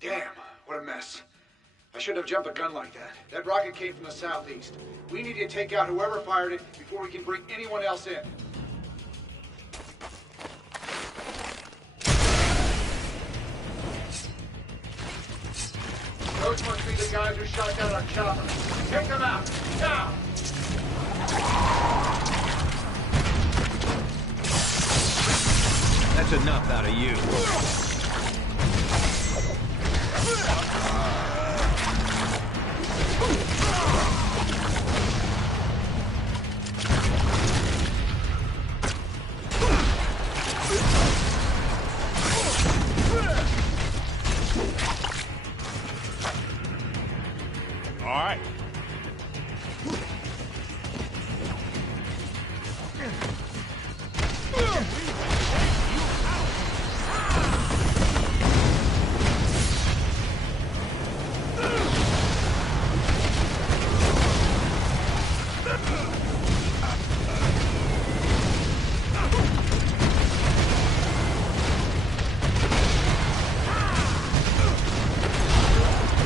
Damn, what a mess. I shouldn't have jumped a gun like that. That rocket came from the southeast. We need to take out whoever fired it before we can bring anyone else in. Those must be the guys who shot down our chopper. Take them out, now! That's enough out of you. All right.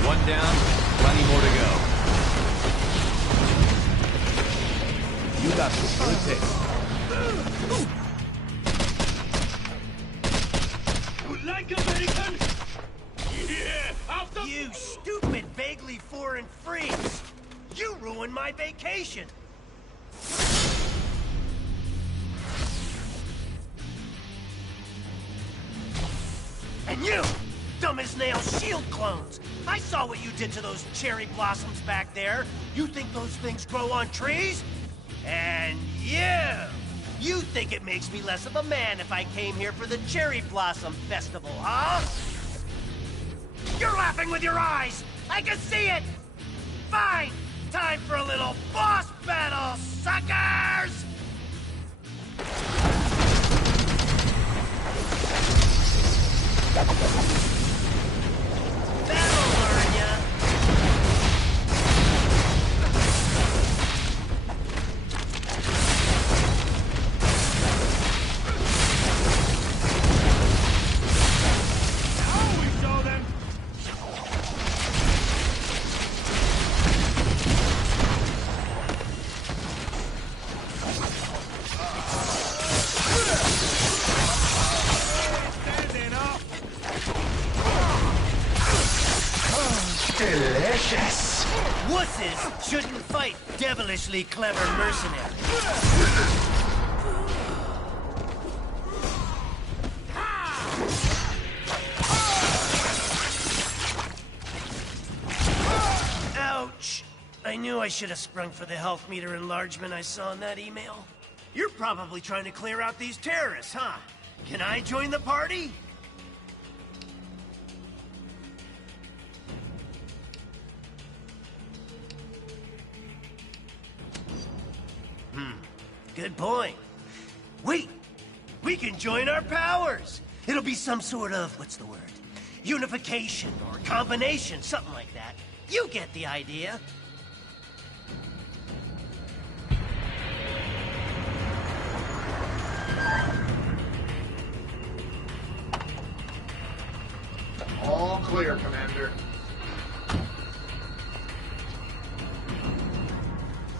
One down, plenty more to go. You got this for a taste. You like American? Yeah, after... You stupid, vaguely foreign freaks! You ruined my vacation! And you! Dumb as nails shield clones! I saw what you did to those cherry blossoms back there! You think those things grow on trees? And you think it makes me less of a man if I came here for the Cherry Blossom Festival, huh? You're laughing with your eyes! I can see it! Fine! Time for a little boss battle, suckers! That'll learn ya! Now we show them. Standing up. Delicious! Wusses shouldn't fight devilishly clever mercenaries. Ouch! I knew I should have sprung for the health meter enlargement I saw in that email. You're probably trying to clear out these terrorists, huh? Can I join the party? Good point. Wait! We can join our powers! It'll be some sort of, what's the word? Unification or combination, something like that. You get the idea. All clear, Commander.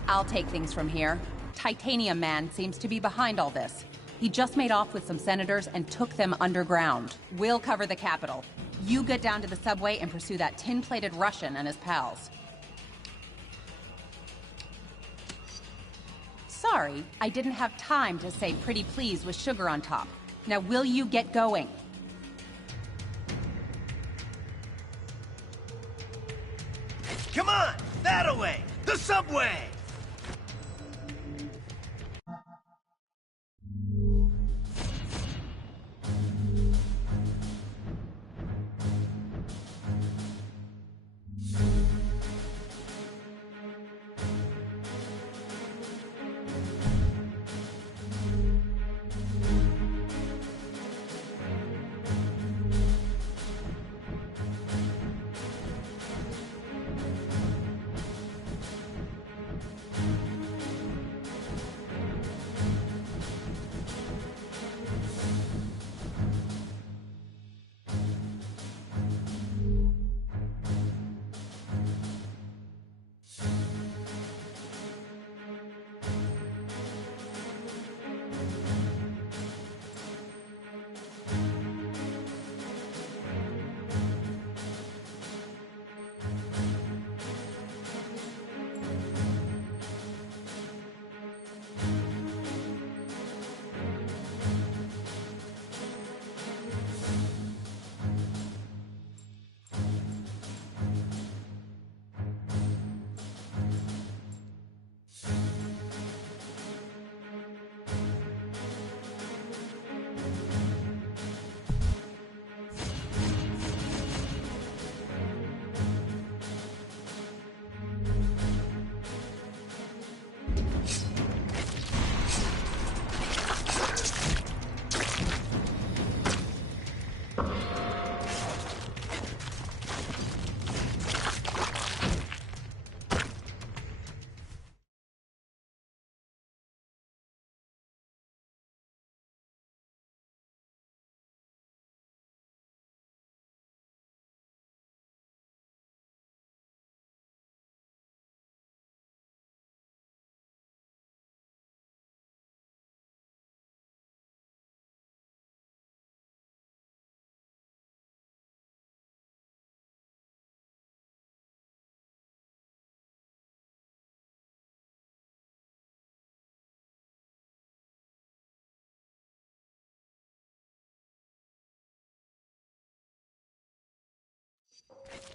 I'll take things from here. Titanium Man seems to be behind all this. He just made off with some senators and took them underground. We'll cover the Capitol. You get down to the subway and pursue that tin-plated Russian and his pals. Sorry, I didn't have time to say pretty please with sugar on top. Now will you get going? Come on! That-a-way! The subway!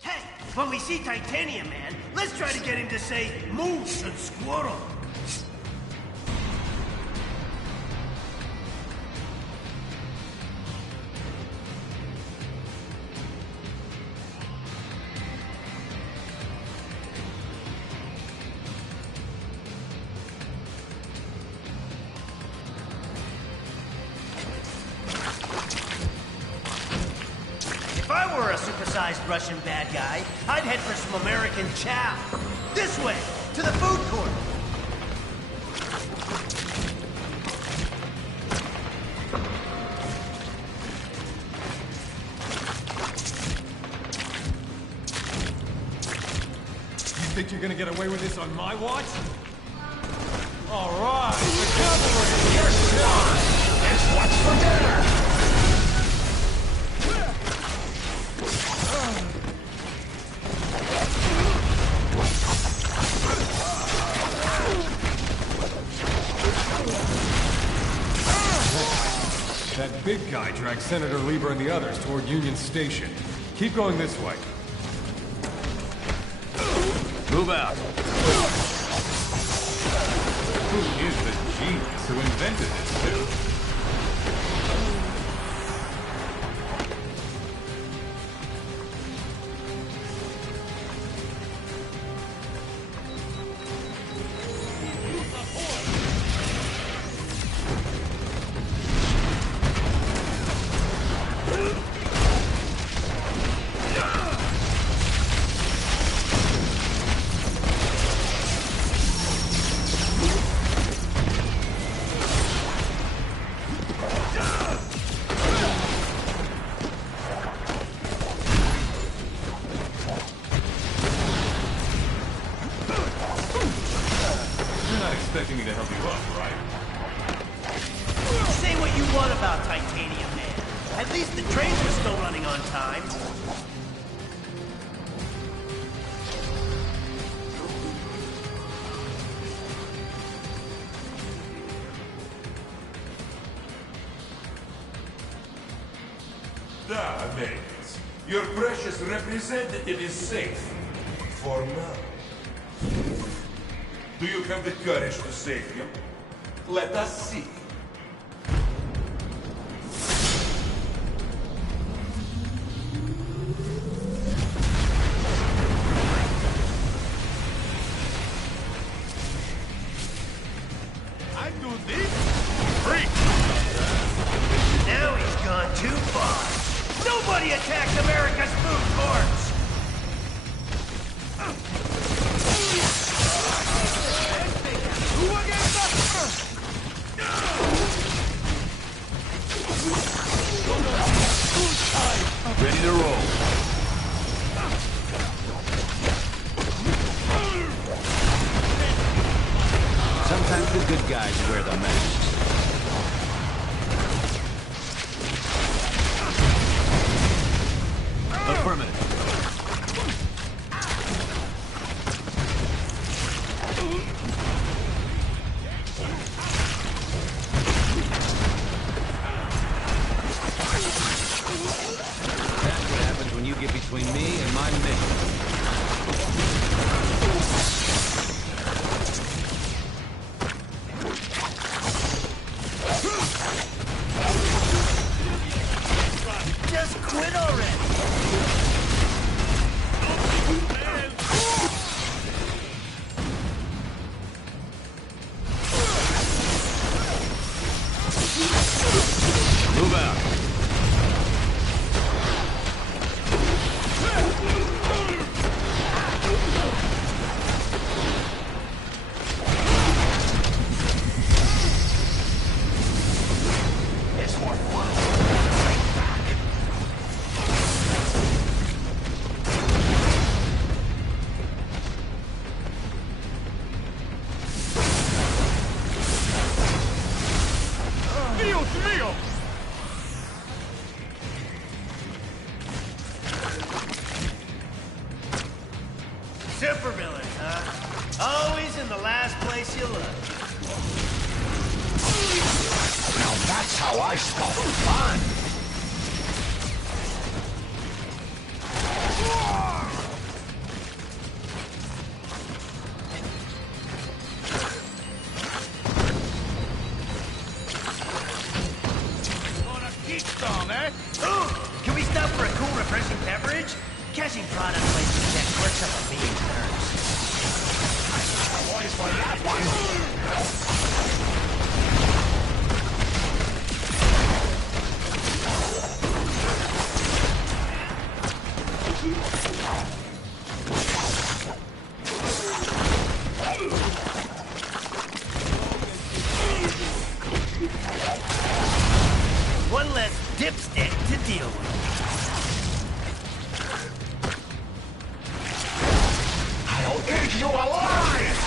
Hey, when we see Titanium Man, let's try to get him to say moose and squirrel. If I were a supersized Russian bad guy, I'd head for some American chow. This way, to the food court. You think you're gonna get away with this on my watch? All right, the cavalry, you're done. It's what's for dinner. That big guy dragged Senator Lieber and the others toward Union Station. Keep going this way. Move out. Who is the genius who invented this suit? Expecting me to help you up, right? Say what you want about Titanium Man. At least the trains were still running on time. Da, Mavis. Your precious representative is safe. For now. Do you have the courage to save him? Let us see. I do this? Freak! Now he's gone too far. Nobody attacks America's food courts! Ready to roll. Sometimes the good guys wear the masks. Affirmative. You get between me and my mission. Just quit already! Move out. Dios mío! Supervillains, huh? Always in the last place you look. Now that's how I stop fun! some, eh? Ooh, can we stop for a cool, refreshing beverage? Catching product placement check works up a mean nerves. Boys for that one. One less dipstick to deal with. I'll eat you alive!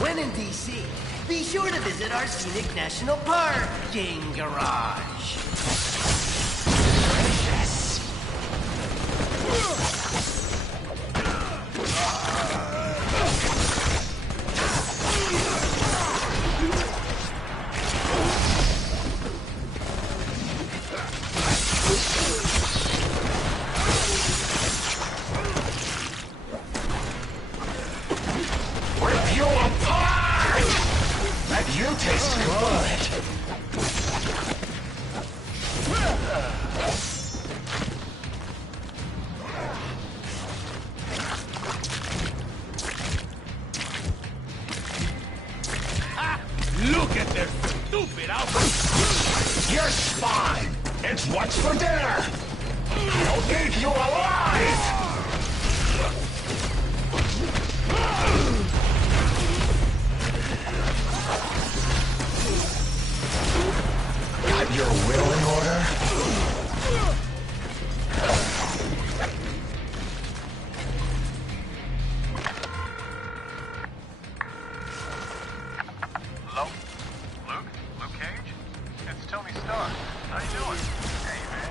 When in D.C., be sure to visit our scenic national parking garage. Rip you apart! That you taste good! Look at their stupid outfits! You're fine! It's what's for dinner! I'll eat you alive! Got your will in order? Hello? Luke? Luke Cage? It's Tony Stark. How you doing? Hey, man.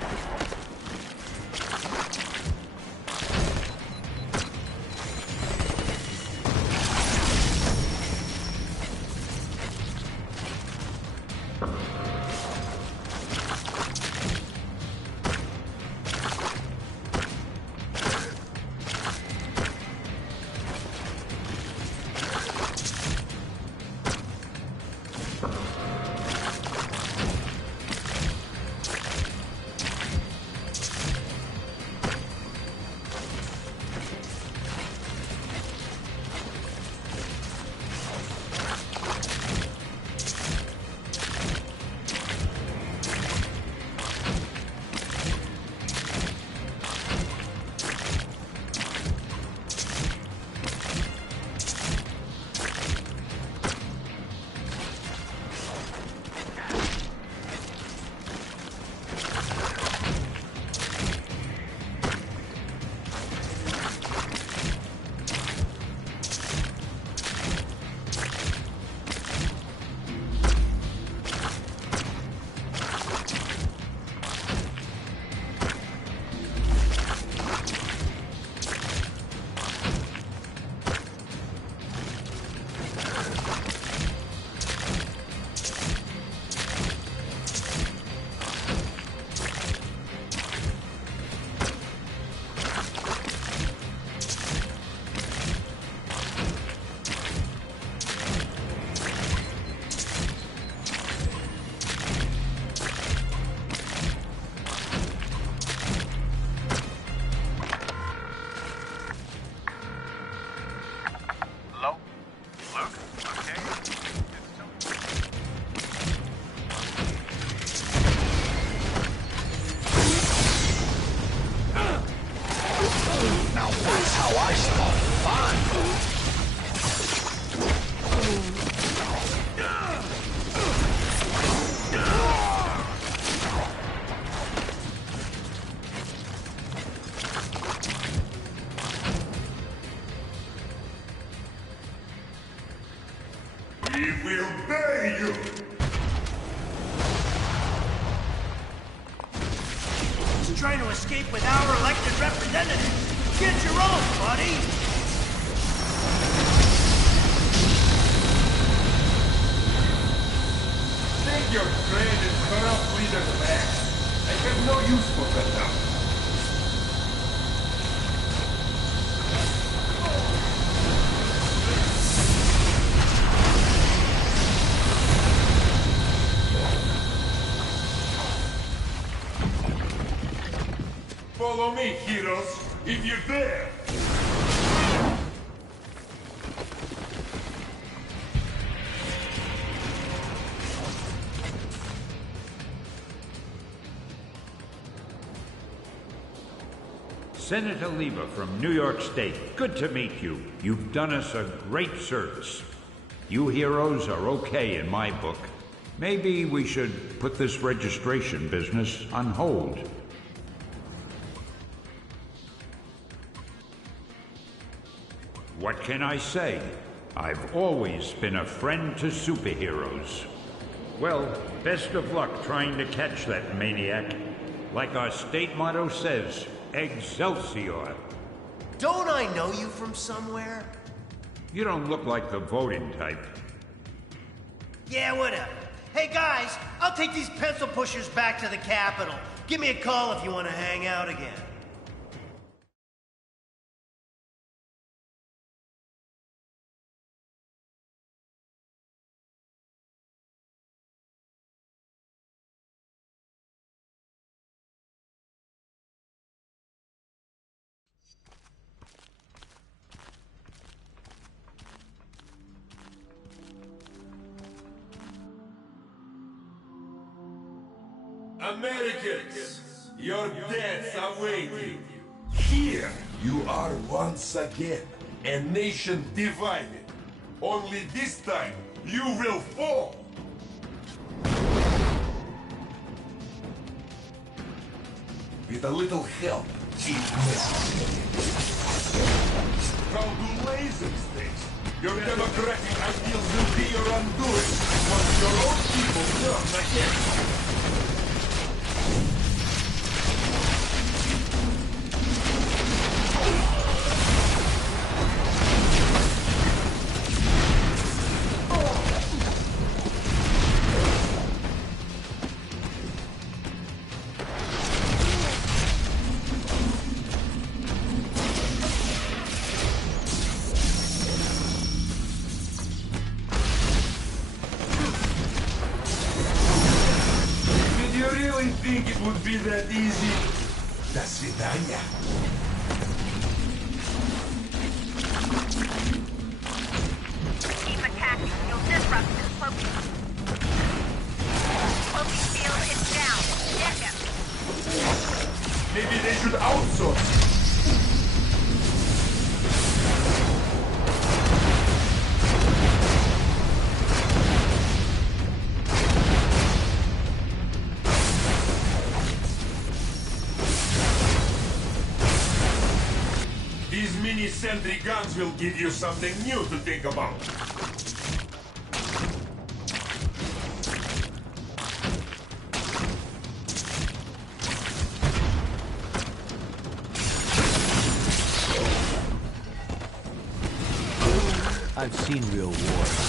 will bury you! He's trying to escape with our elected representatives. Get your own, buddy! Take your trade and corrupt leaders back. I have no use for them now. Follow me, heroes, if you dare! Senator Lever from New York State, good to meet you. You've done us a great service. You heroes are okay in my book. Maybe we should put this registration business on hold. What can I say? I've always been a friend to superheroes. Well, best of luck trying to catch that maniac. Like our state motto says, Excelsior. Don't I know you from somewhere? You don't look like the voting type. Yeah, whatever. Hey guys, I'll take these pencil pushers back to the Capitol. Give me a call if you want to hang out again. Americans, your deaths are waiting. Here you are once again, a nation divided. Only this time, you will fall. With a little help, if necessary. How do lasers taste? Your democratic ideals will be your undoing once your own people turn against you. Think it would be that easy? До свидания. Keep attacking. You'll disrupt this cloaking. Cloaking field is down. Get him. Maybe they should outsource. These mini-sentry guns will give you something new to think about. I've seen real wars.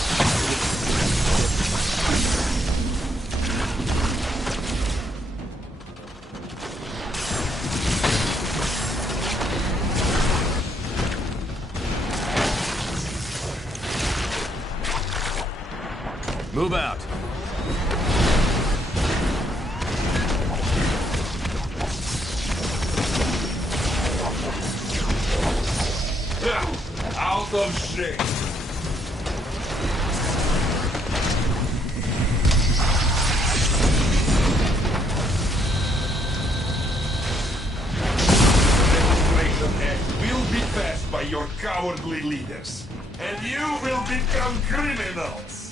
Move out. Out of shape. Will be passed by your cowardly leaders, and you will become criminals.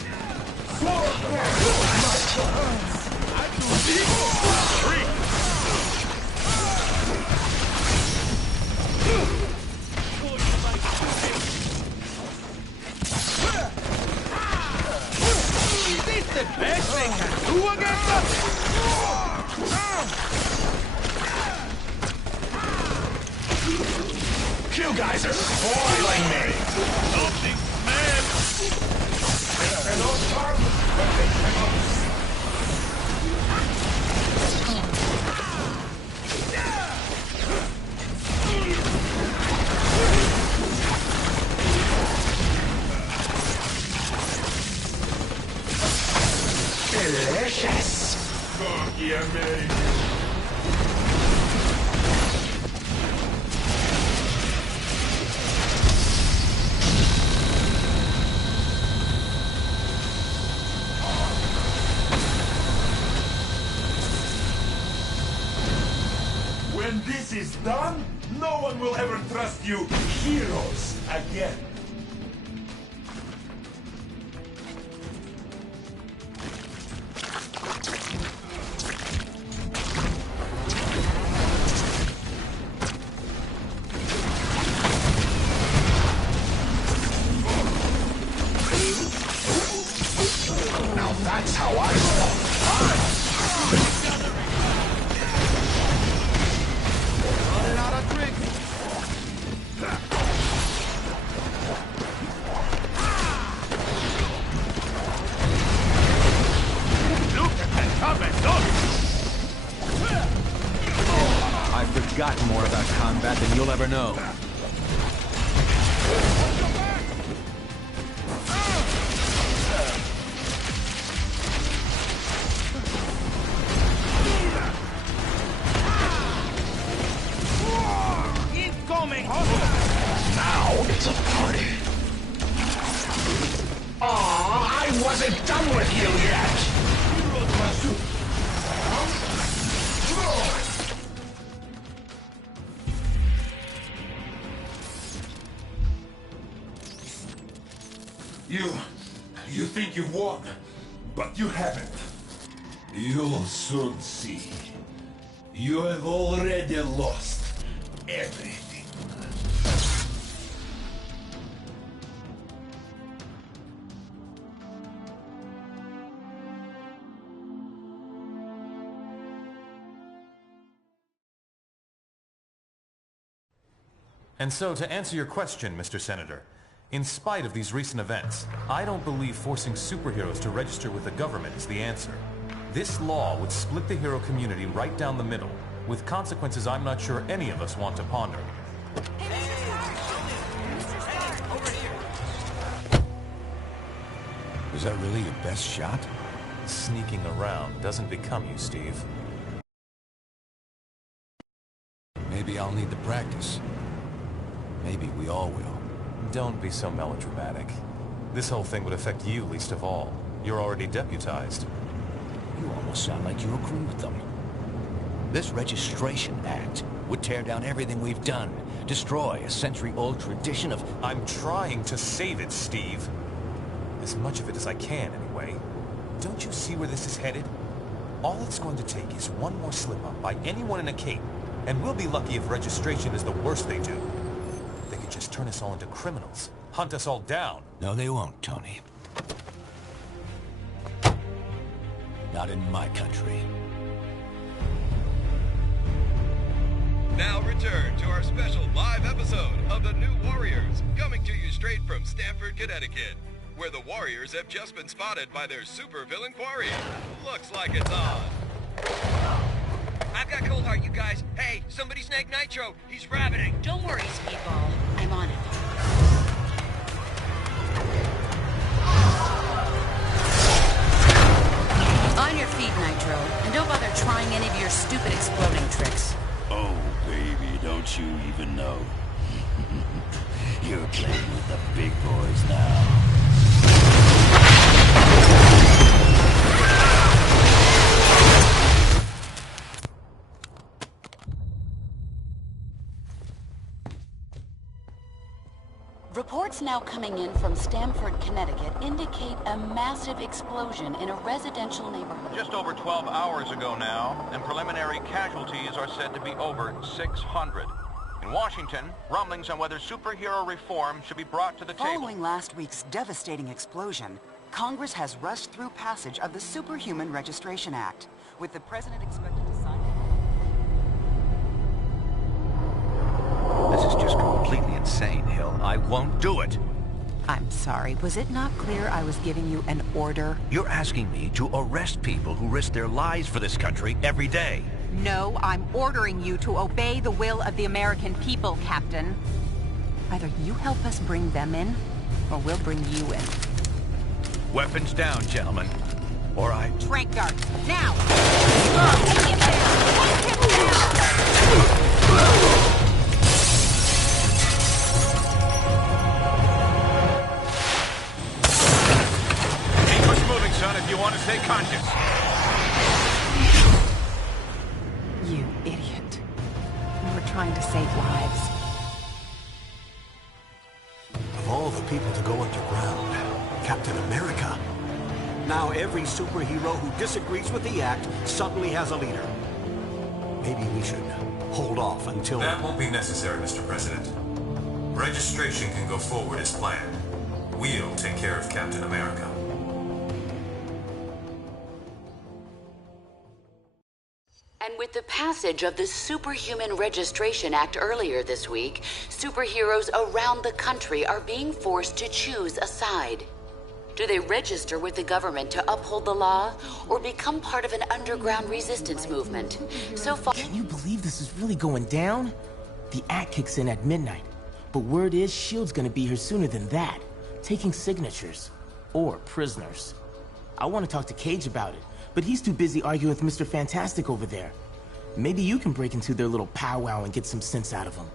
You guys are spoiling me! Something, man! Delicious! Cookie American. When this is done, no one will ever trust you heroes again. Now that's how I roll. Running out of drinks. Look at that combat, look! I've forgotten more about combat than you'll ever know. Keep coming! Now it's a party. Aw, I wasn't done with you yet! You think you've won, but you haven't. You'll soon see. You have already lost everything. And so, to answer your question, Mr. Senator, in spite of these recent events, I don't believe forcing superheroes to register with the government is the answer. This law would split the hero community right down the middle, with consequences I'm not sure any of us want to ponder. Was that really your best shot? Sneaking around doesn't become you, Steve. Maybe I'll need the practice. Maybe we all will. Don't be so melodramatic. This whole thing would affect you least of all. You're already deputized. You almost sound like you agree with them. This Registration Act would tear down everything we've done, destroy a century-old tradition of... I'm trying to save it, Steve. As much of it as I can, anyway. Don't you see where this is headed? All it's going to take is one more slip-up by anyone in a cape, and we'll be lucky if registration is the worst they do. They could just turn us all into criminals, hunt us all down. No, they won't, Tony. Not in my country. Now return to our special live episode of The New Warriors, coming to you straight from Stamford, Connecticut, where the Warriors have just been spotted by their supervillain quarry. Looks like it's on. I've got Cold Heart, you guys. Hey, somebody snag Nitro. He's rabbiting. Don't worry, Speedball. I'm on it. On your feet, Nitro. And don't bother trying any of your stupid exploding tricks. Oh, baby, don't you even know? You're playing with the big boys now. Reports now coming in from Stamford, Connecticut indicate a massive explosion in a residential neighborhood. Just over 12 hours ago now, and preliminary casualties are said to be over 600. In Washington, rumblings on whether superhero reform should be brought to the table. Following last week's devastating explosion, Congress has rushed through passage of the Superhuman Registration Act, with the president expected to sign it. This is just completely insane. won't do it. I'm sorry, was it not clear I was giving you an order? You're asking me to arrest people who risk their lives for this country every day. No, I'm ordering you to obey the will of the American people, Captain. Either you help us bring them in, or we'll bring you in. Weapons down, gentlemen. Or I... Trank dart, now! Take him down! Take him down! If you want to stay conscious. You idiot. We were trying to save lives. Of all the people to go underground, Captain America. Now every superhero who disagrees with the act suddenly has a leader. Maybe we should hold off until... That won't be necessary, Mr. President. Registration can go forward as planned. We'll take care of Captain America. And with the passage of the Superhuman Registration Act earlier this week, superheroes around the country are being forced to choose a side. Do they register with the government to uphold the law, or become part of an underground resistance movement? So far... Can you believe this is really going down? The act kicks in at midnight, but word is S.H.I.E.L.D's gonna be here sooner than that, taking signatures. Or prisoners. I want to talk to Cage about it, but he's too busy arguing with Mr. Fantastic over there. Maybe you can break into their little powwow and get some sense out of them.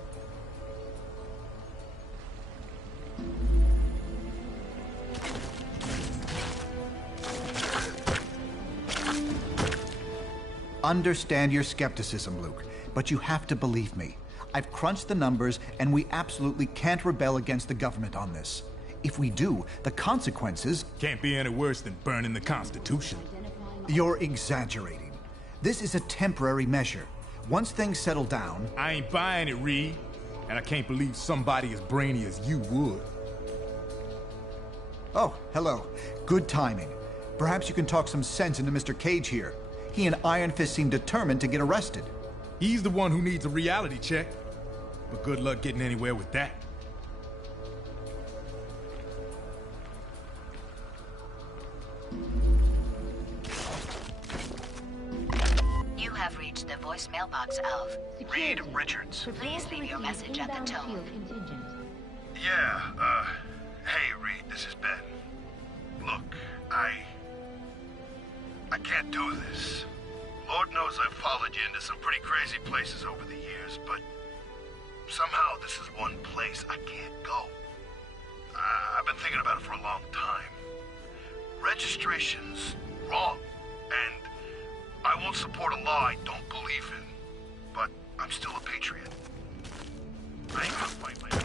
Understand your skepticism, Luke, but you have to believe me. I've crunched the numbers, and we absolutely can't rebel against the government on this. If we do, the consequences... Can't be any worse than burning the Constitution. You're exaggerating. This is a temporary measure. Once things settle down... I ain't buying it, Reed. And I can't believe somebody as brainy as you would. Oh, hello. Good timing. Perhaps you can talk some sense into Mr. Cage here. He and Iron Fist seem determined to get arrested. He's the one who needs a reality check. But good luck getting anywhere with that. You have reached the voicemail box of Reed Richards. Please leave your message at the tone. Yeah, hey Reed, this is Ben. Look, I can't do this. Lord knows I've followed you into some pretty crazy places over the years, but somehow this is one place I can't go. I've been thinking about it for a long time. Registration's wrong, and I won't support a law I don't believe in, but I'm still a patriot. I ain't gonna fight my own.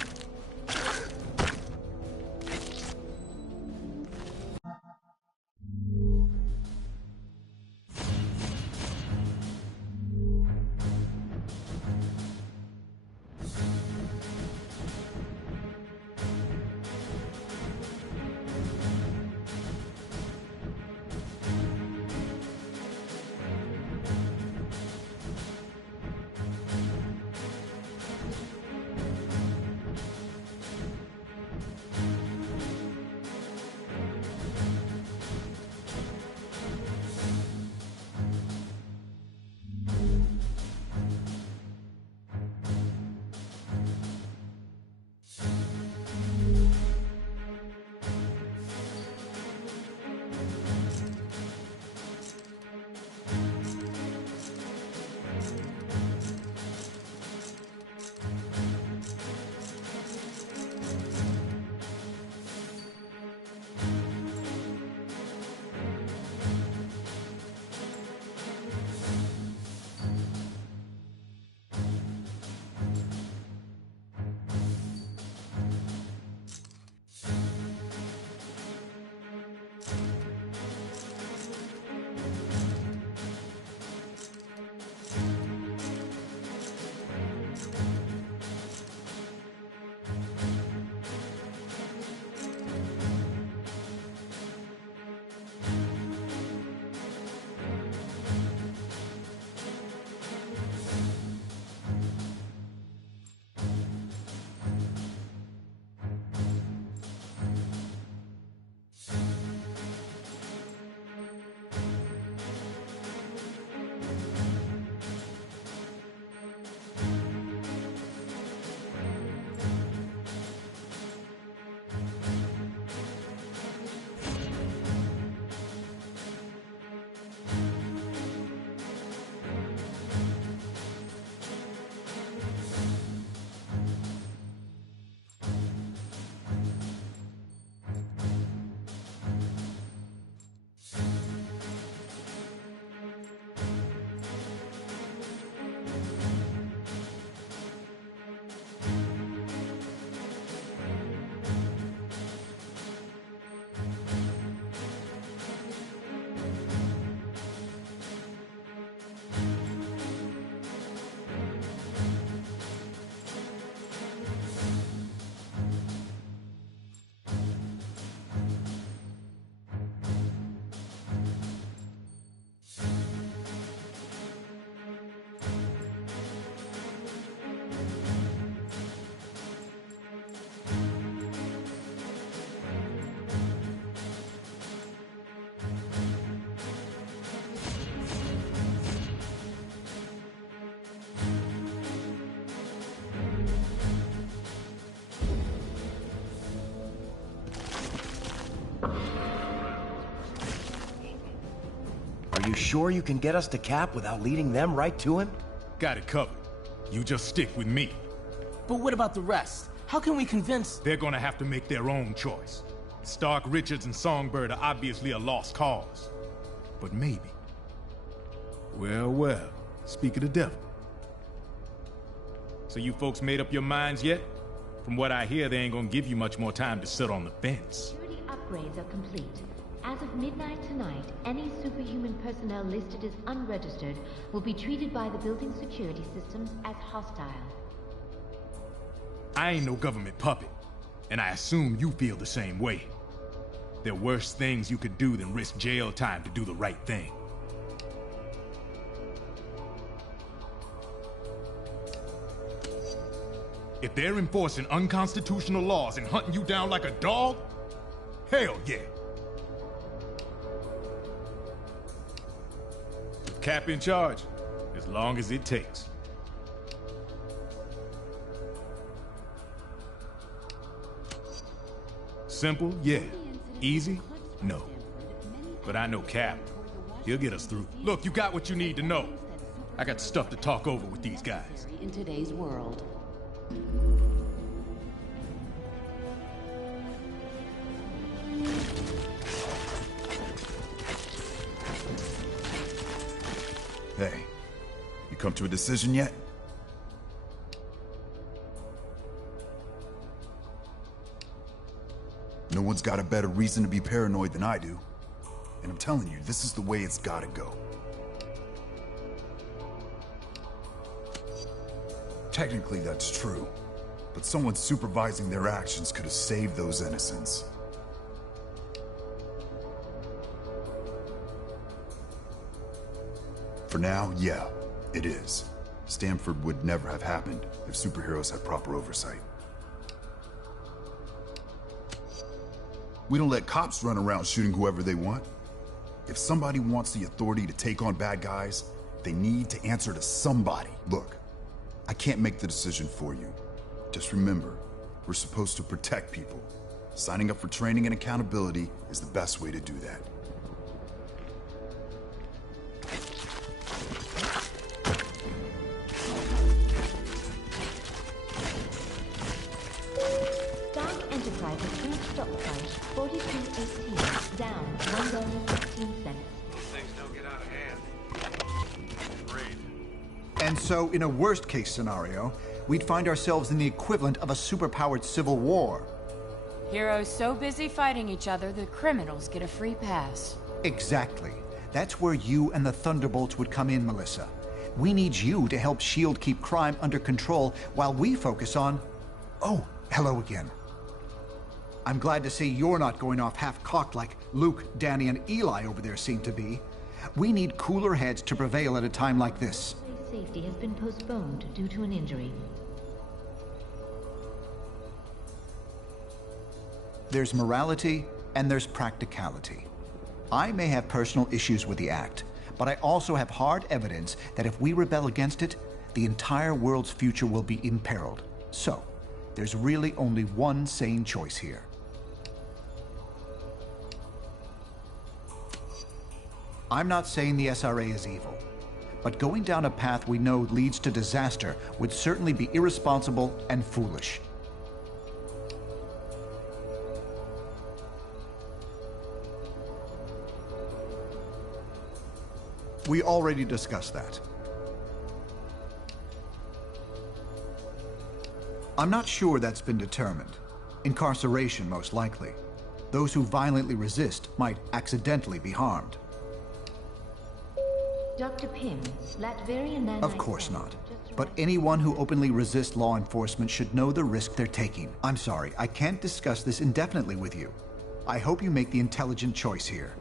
Are you sure you can get us to Cap without leading them right to him? Got it covered. You just stick with me. But what about the rest? How can we convince... They're gonna have to make their own choice. Stark, Richards, and Songbird are obviously a lost cause. But maybe. Well, well, speak of the devil. So you folks made up your minds yet? From what I hear, they ain't gonna give you much more time to sit on the fence. Security upgrades are complete. As of midnight tonight, any superhuman personnel listed as unregistered will be treated by the building security systems as hostile. I ain't no government puppet, and I assume you feel the same way. There are worse things you could do than risk jail time to do the right thing. If they're enforcing unconstitutional laws and hunting you down like a dog, hell yeah. With Cap in charge, as long as it takes. Simple, yeah. Easy, no. But I know Cap. He'll get us through. Look, you got what you need to know. I got stuff to talk over with these guys. In today's world. Hey, you come to a decision yet? No one's got a better reason to be paranoid than I do. And I'm telling you, this is the way it's gotta go. Technically, that's true. But someone supervising their actions could have saved those innocents. For now, yeah, it is. Stamford would never have happened if superheroes had proper oversight. We don't let cops run around shooting whoever they want. If somebody wants the authority to take on bad guys, they need to answer to somebody. Look, I can't make the decision for you. Just remember, we're supposed to protect people. Signing up for training and accountability is the best way to do that. Stark Enterprises current stock price 42.18, down $1.16. Those things don't get out of hand. Great. And so, in a worst-case scenario, we'd find ourselves in the equivalent of a superpowered civil war. Heroes so busy fighting each other, the criminals get a free pass. Exactly. That's where you and the Thunderbolts would come in, Melissa. We need you to help S.H.I.E.L.D. keep crime under control while we focus on... Oh, hello again. I'm glad to see you're not going off half-cocked like Luke, Danny, and Eli over there seem to be. We need cooler heads to prevail at a time like this. Safety has been postponed due to an injury. There's morality and there's practicality. I may have personal issues with the Act, but I also have hard evidence that if we rebel against it, the entire world's future will be imperiled. So, there's really only one sane choice here. I'm not saying the SRA is evil, but going down a path we know leads to disaster would certainly be irresponsible and foolish. We already discussed that. I'm not sure that's been determined. Incarceration, most likely. Those who violently resist might accidentally be harmed. Dr. Pym, Latverian nanite... Of course not. But anyone who openly resists law enforcement should know the risk they're taking. I'm sorry, I can't discuss this indefinitely with you. I hope you make the intelligent choice here.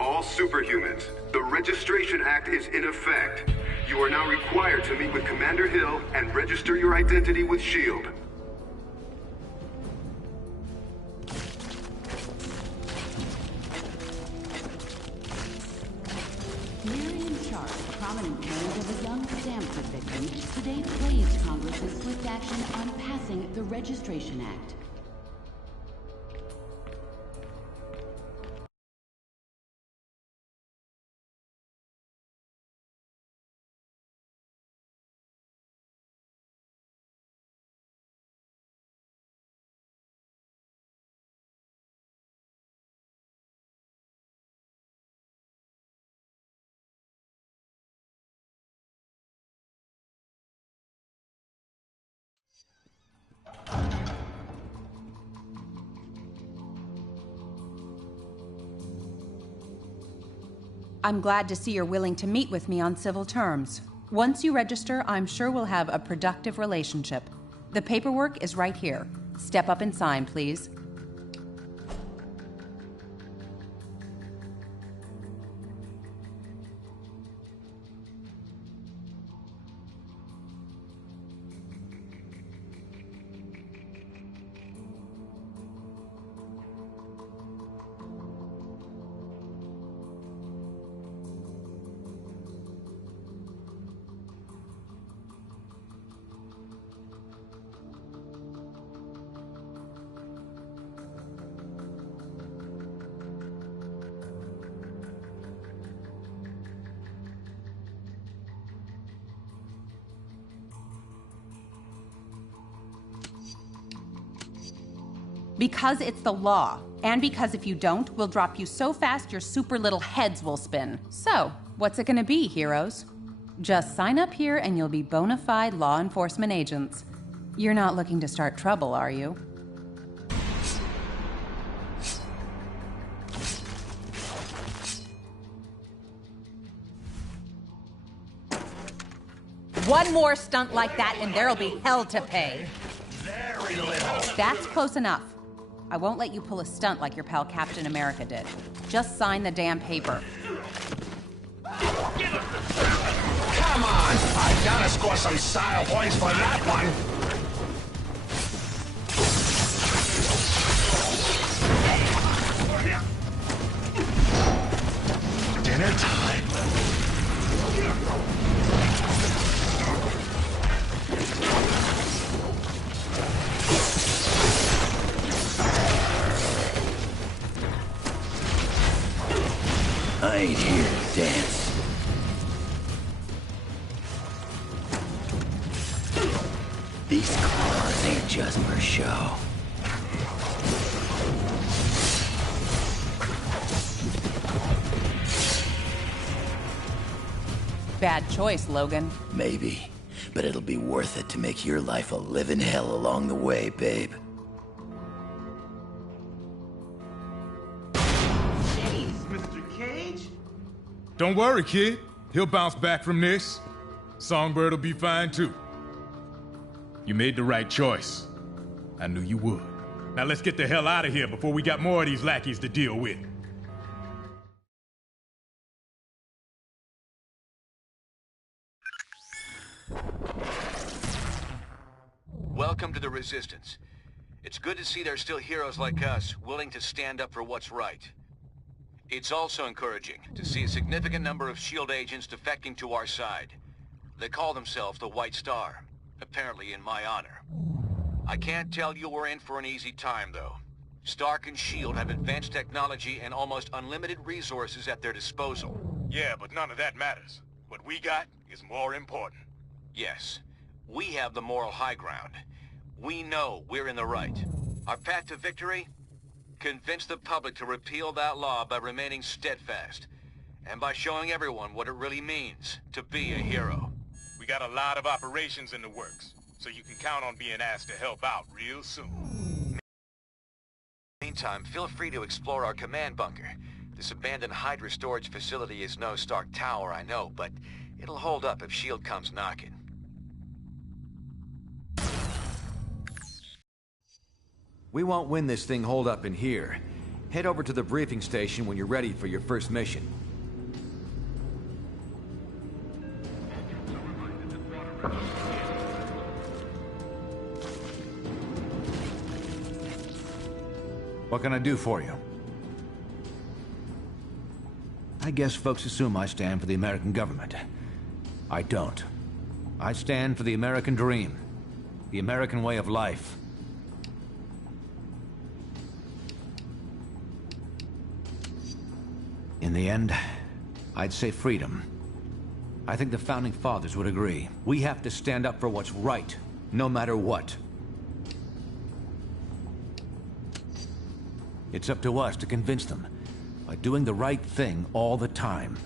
All superhumans, the Registration Act is in effect. You are now required to meet with Commander Hill and register your identity with S.H.I.E.L.D. Miriam Sharp, prominent parent of a young Stanford victim, today praised Congress's swift action on passing the Registration Act. I'm glad to see you're willing to meet with me on civil terms. Once you register, I'm sure we'll have a productive relationship. The paperwork is right here. Step up and sign, please. Because it's the law, and because if you don't, we'll drop you so fast your super little heads will spin. So, what's it gonna be, heroes? Just sign up here and you'll be bona fide law enforcement agents. You're not looking to start trouble, are you? One more stunt like that and there'll be hell to pay. Very little. That's close enough. I won't let you pull a stunt like your pal Captain America did. Just sign the damn paper. Come on! I gotta score some style points for that one! Dinner time! I ain't here to dance. These claws ain't just for show. Bad choice, Logan. Maybe, but it'll be worth it to make your life a living hell along the way, babe. Don't worry, kid. He'll bounce back from this. Songbird will be fine, too. You made the right choice. I knew you would. Now let's get the hell out of here before we got more of these lackeys to deal with. Welcome to the Resistance. It's good to see there's still heroes like us willing to stand up for what's right. It's also encouraging to see a significant number of S.H.I.E.L.D. agents defecting to our side. They call themselves the White Star, apparently in my honor. I can't tell you we're in for an easy time, though. Stark and S.H.I.E.L.D. have advanced technology and almost unlimited resources at their disposal. Yeah, but none of that matters. What we got is more important. Yes, we have the moral high ground. We know we're in the right. Our path to victory? Convince the public to repeal that law by remaining steadfast, and by showing everyone what it really means to be a hero. We got a lot of operations in the works, so you can count on being asked to help out real soon. Meantime, feel free to explore our command bunker. This abandoned Hydra storage facility is no Stark Tower, I know, but it'll hold up if S.H.I.E.L.D. comes knocking. We won't win this thing holed up in here. Head over to the briefing station when you're ready for your first mission. What can I do for you? I guess folks assume I stand for the American government. I don't. I stand for the American dream. The American way of life. In the end, I'd say freedom. I think the Founding Fathers would agree. We have to stand up for what's right, no matter what. It's up to us to convince them, by doing the right thing all the time.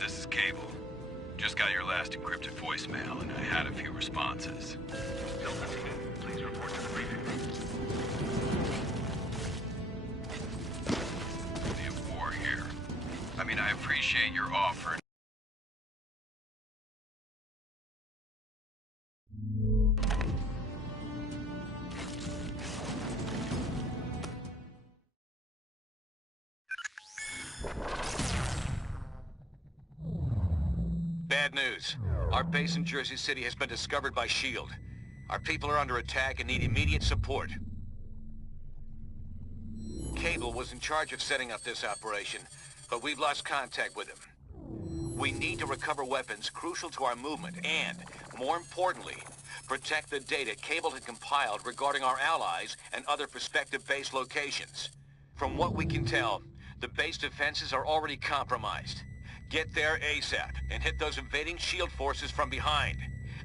This is Cable. Just got your last encrypted voicemail, and I had a few responses. Please report to the briefing room. The war here. I mean, I appreciate your offer. Bad news. Our base in Jersey City has been discovered by S.H.I.E.L.D. Our people are under attack and need immediate support. Cable was in charge of setting up this operation, but we've lost contact with him. We need to recover weapons crucial to our movement and, more importantly, protect the data Cable had compiled regarding our allies and other prospective base locations. From what we can tell, the base defenses are already compromised. Get there ASAP and hit those invading S.H.I.E.L.D. forces from behind.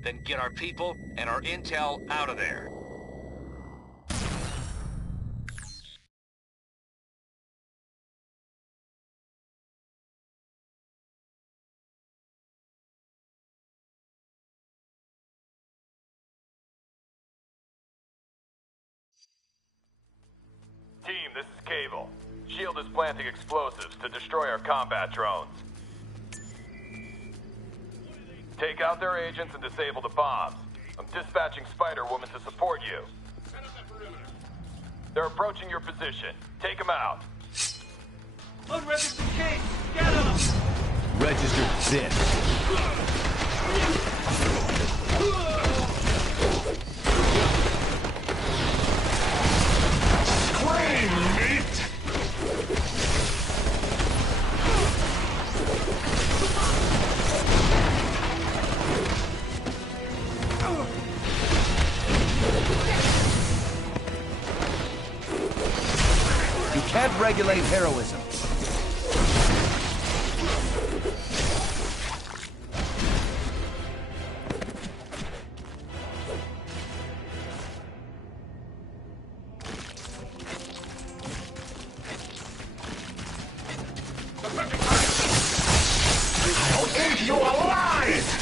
Then get our people and our intel out of there. Team, this is Cable. S.H.I.E.L.D. is planting explosives to destroy our combat drones. Take out their agents and disable the bombs. I'm dispatching Spider-Woman to support you. They're approaching your position. Take them out. Unregistered case! Get him! Register this. You can't regulate heroism. I'll eat you alive!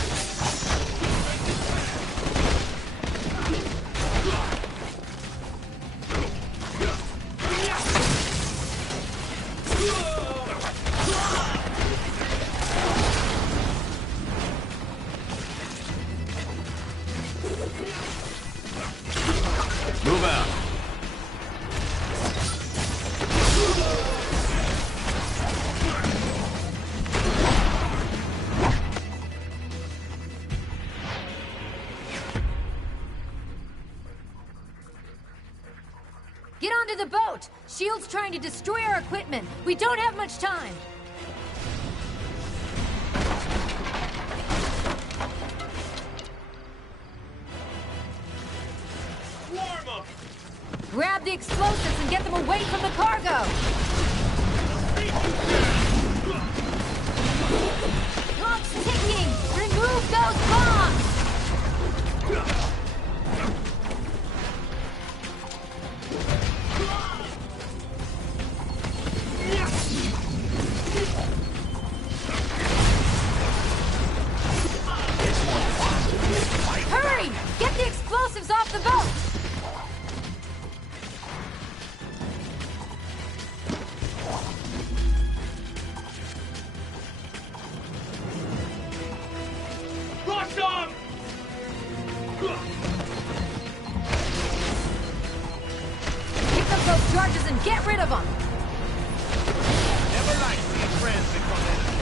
Move out. Get onto the boat! SHIELD's trying to destroy our equipment. We don't have much time. Grab the explosives and get them away from the cargo! Clock's ticking! Remove those bombs! Hurry! Get the explosives off the boat! Rush them! Pick up those charges and get rid of them! Never like seeing friends become enemies.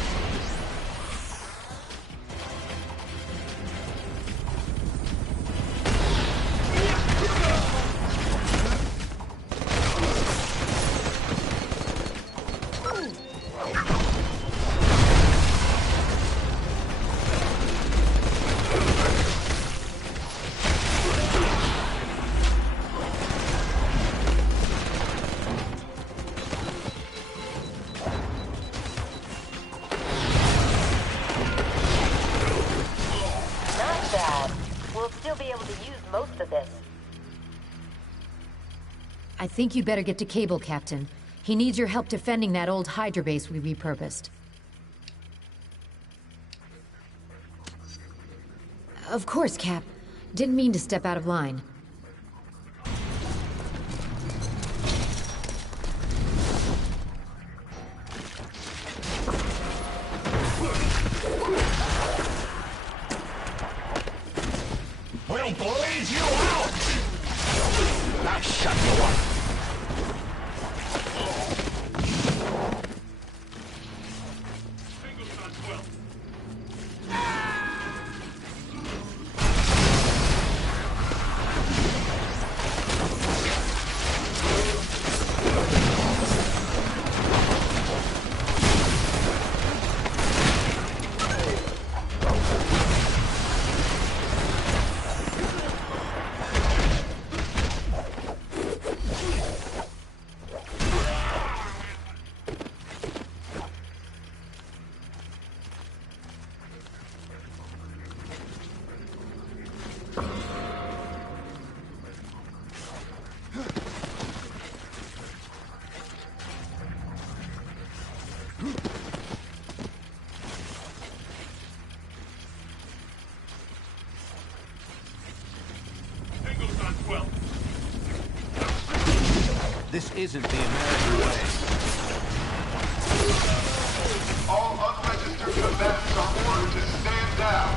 Not bad. We'll still be able to use most of this. I think you better get to Cable, Captain. He needs your help defending that old Hydra base we repurposed. Of course, Cap. Didn't mean to step out of line. We'll blaze you out! Now shut you up! This isn't the American way. All unregistered combatants are ordered to stand down.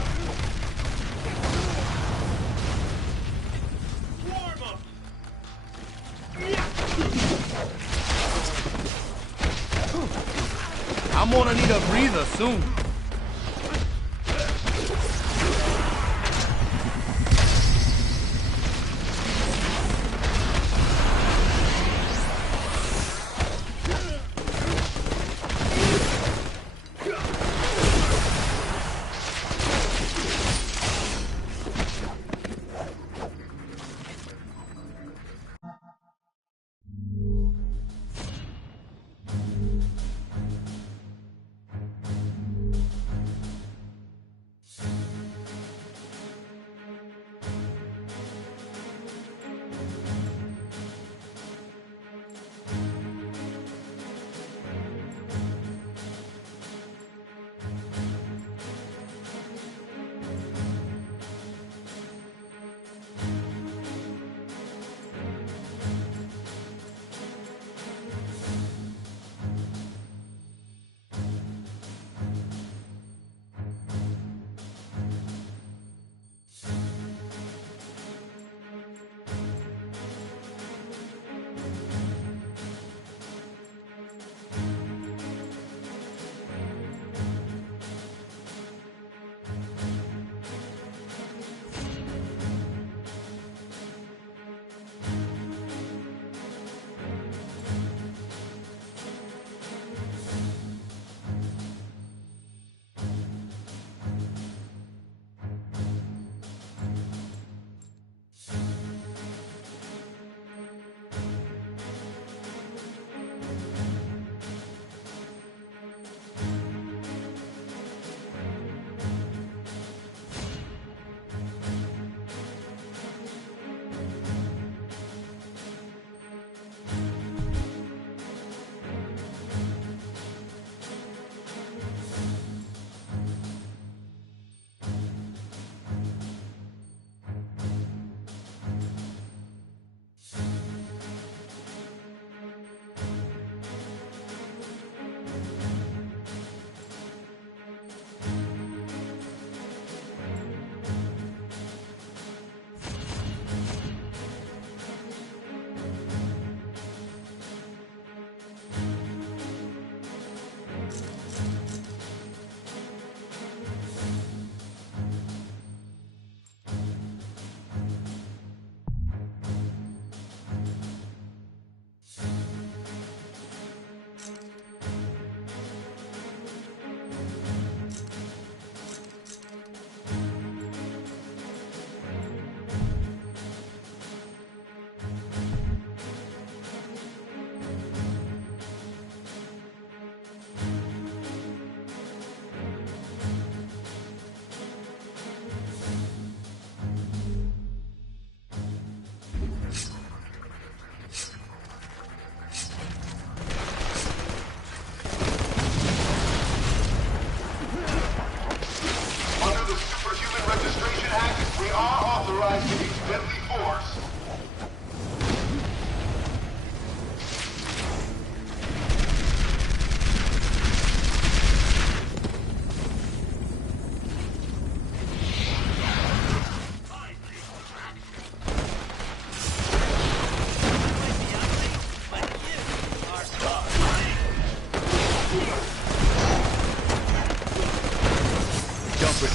I'm gonna need a breather soon.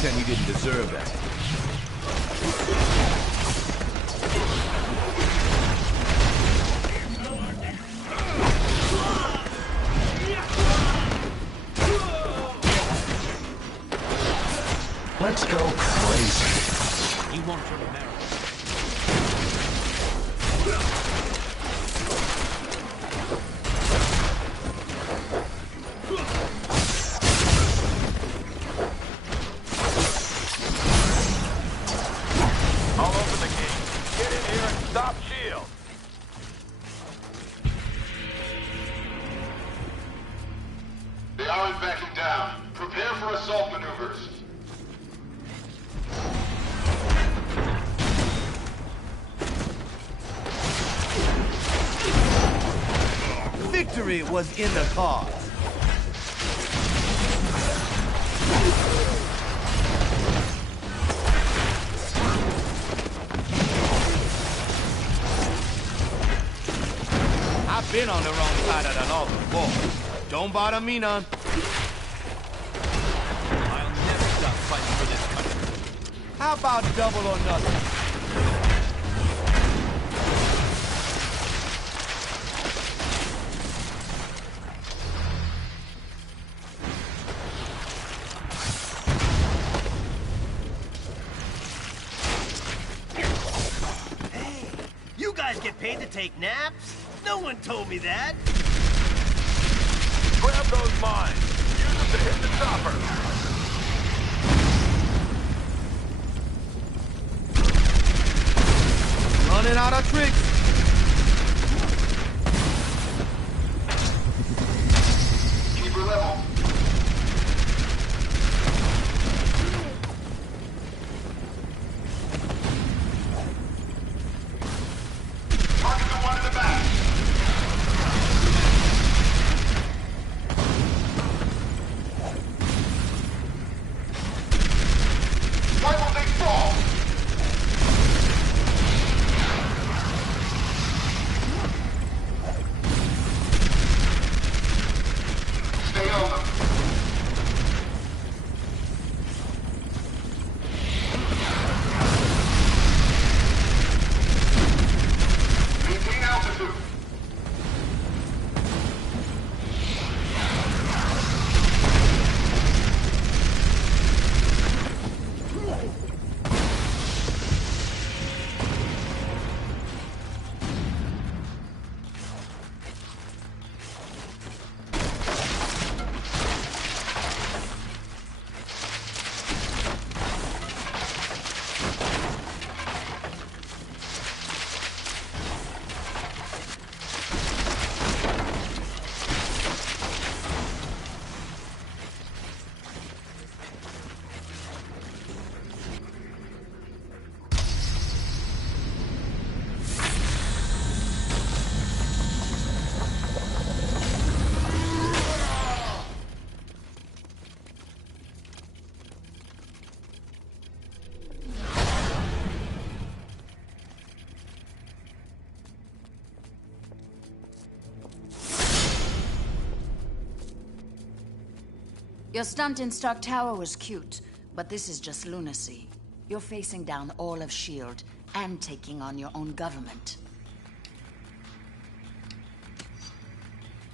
pretend you didn't deserve that. Let's go crazy. You won't remember. I'll open the gate. Get in here and stop Shield. They aren't backing down. Prepare for assault maneuvers. Victory was in the cause. I've been on the wrong side of the law before. Don't bother me none. I'll never stop fighting for this country. How about double or nothing? You guys get paid to take naps? No one told me that. Grab those mines. Use them to hit the chopper. Running out of tricks. Keep her level. Target the one in the back. Why will they fall? Stay on them. Maintain altitude. Your stunt in Stark Tower was cute, but this is just lunacy. You're facing down all of S.H.I.E.L.D. and taking on your own government.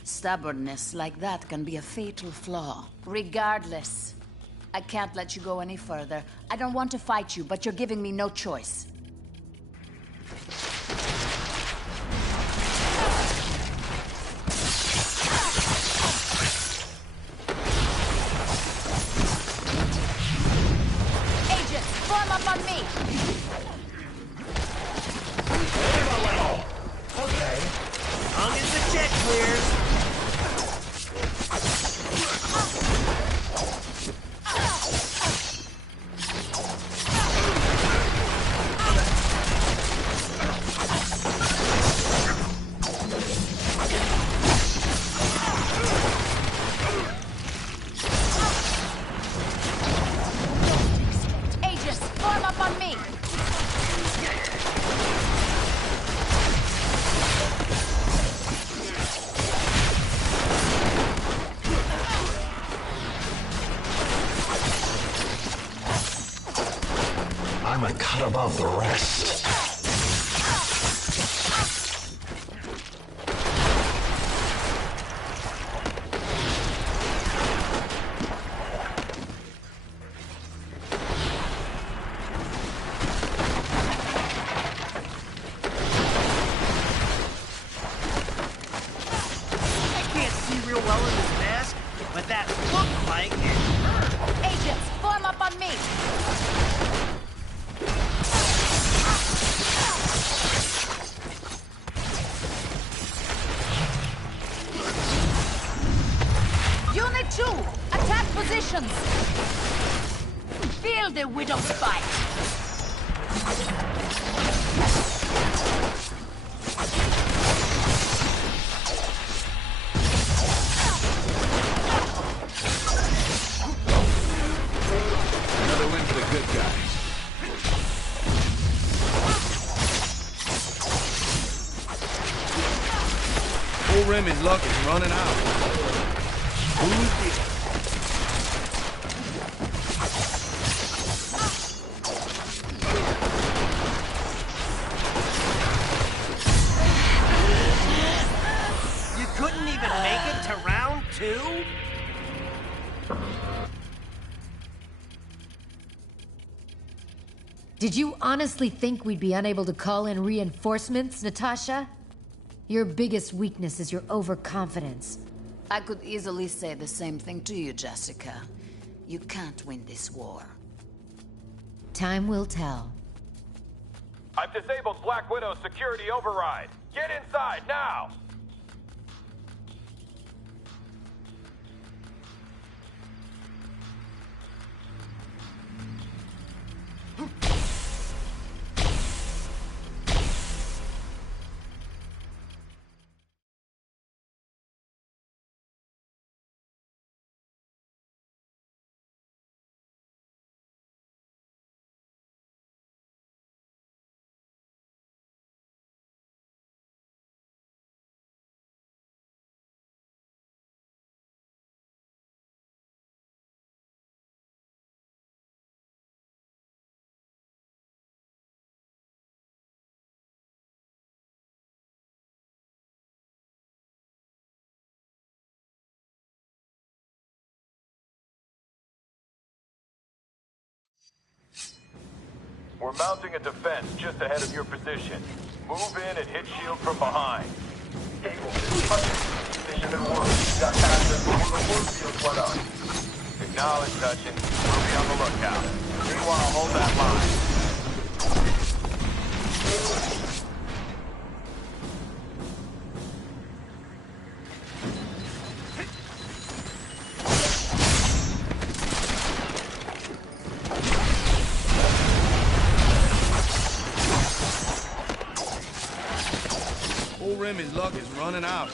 Stubbornness like that can be a fatal flaw. Regardless, I can't let you go any further. I don't want to fight you, but you're giving me no choice. Agents, form up on me! Okay. As long as the jet clears. What about the rest? Feel the widow's bite. Another win for the good guys. Old Remy's luck is running out. Who's this? Did you honestly think we'd be unable to call in reinforcements, Natasha? Your biggest weakness is your overconfidence. I could easily say the same thing to you, Jessica. You can't win this war. Time will tell. I've disabled Black Widow's security override. Get inside, now! We're mounting a defense just ahead of your position. Move in and hit shield from behind. Acknowledge, Hutchin. We'll be on the lookout. Meanwhile, hold that line. Old Remy's luck is running out.